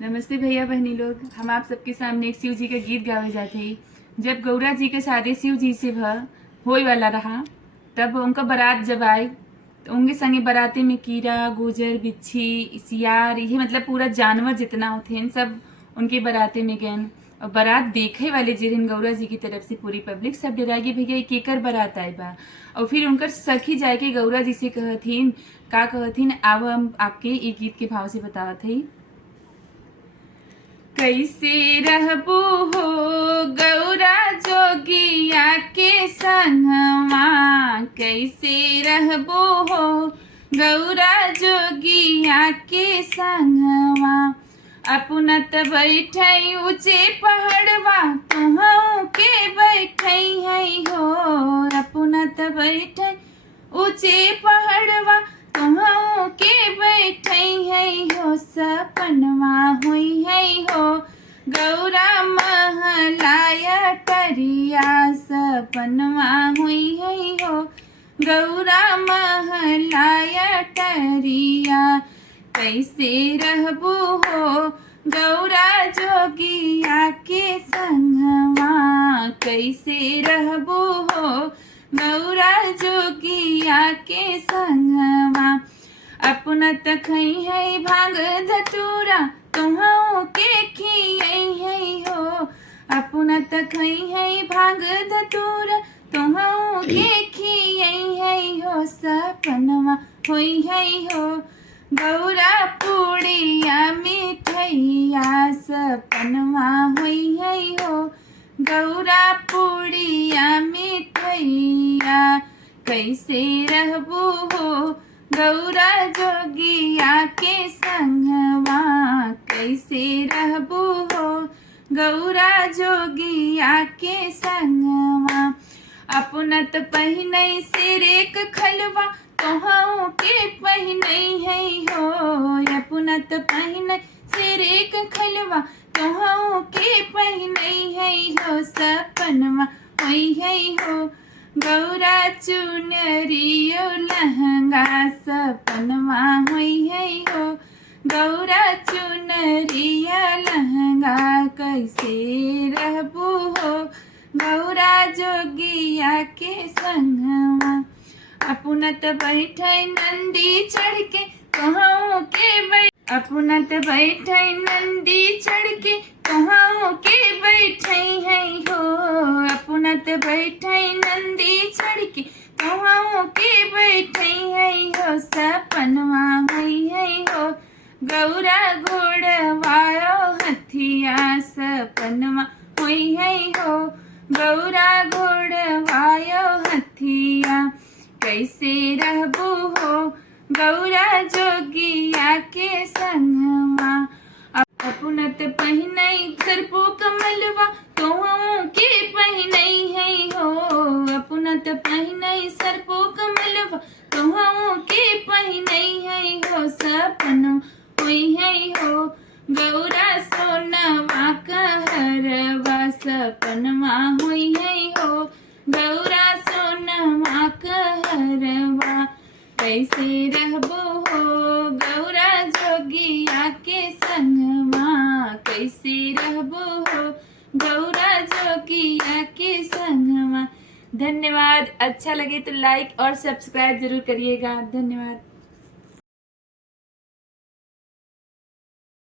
नमस्ते भैया बहनी लोग। हम आप सबके सामने एक शिव जी का गीत गावे जाते ही। जब गौरा जी के शादी शिव जी से होए वाला रहा, तब उनका बारात जब आए तो उनके संगे बाराती में कीड़ा गुजर बिच्छी सियार, ये मतलब पूरा जानवर जितना होते हैं सब उनके बाराते में गए। और बारात देखे वाले जिन गौरा जी की तरफ से पूरी पब्लिक सब डरागी भैया एक केकर बारात आए बा। और फिर उनकर सखी जाके गौरा जी से कहथिन का कहथिन, अब हम आपके ये गीत के भाव से बतावत है। कैसे रहबू हो गौरा जोगिया के संगवा, कैसे रहबू हो गौरा जोगिया के संगवा। अपना त बैठई ऊंचे पहाड़वा तुहू के बैठई है हो। अपना त बैठई ऊंचे पहाड़वा तुहू के बैठई है हो। सपनवा हुई है हो गौरा महलाया टरिया। सपनवा हुई है हो गौरा महलाया टरिया। कैसे रहबू हो गौरा जोगिया के संगवा। कैसे रहबू हो गौरा जोगिया के संगवा। अपना त खई है भांग धतूरा तुहू के खियई है हो। अपना त खई है भांग धतूरा तुहू के खियई है हो। सपनवा होई है हो गौरा पूड़िया मिठैया। सपनवा होई है हो गौरा पूड़िया मिठैया। कैसे रहबू हो गौरा जोगिया के संगवा। कैसे रहबू हो गौरा जोगिया के संगवा। अपना त पहिनई सिरेक खलवा तुहू के पहिनई है हो। अपना त पहिनई सिरेक खलवा तुहू के पहिनई है हो। सपनवा होई है हो गौरा चुनरियो लहंगा। सपनवा हुई है हो गौरा चुनरिया लहंगा। कैसे रहबू हो गौरा जोगिया के संगवा। अपना त बैठई नंदी चढ़ के तुहू के अपना त बैठई नंदी चढ़ के तुहू के बैठई है हो। अपना त बैठई नंदी चढ़ के तुहू के बैठई है हो। सपनवा हुई है हो गौरा घोड़वायो हथिया। सपनवा हुई है हो गौरा घोड़वायो हथिया। कैसे रहबू हो गौरा जोगिया के संगवा। अपना त पहिनई सरपो कमलवा तुहू के पहिनई है हो। अपना त पहिनई सरपो कमलवा तुहू के पहिनई है हो। सपन हुई है हो गौरा सोनवा कहरवा। सपनवा हुई है हो गौरा सोनवा कहरवा। कैसे रहबू हो गौरा जोगिया के संगवा। कैसे रहबू हो गौरा जोगिया के संगवा। धन्यवाद। अच्छा लगे तो लाइक और सब्सक्राइब जरूर करिएगा। धन्यवाद।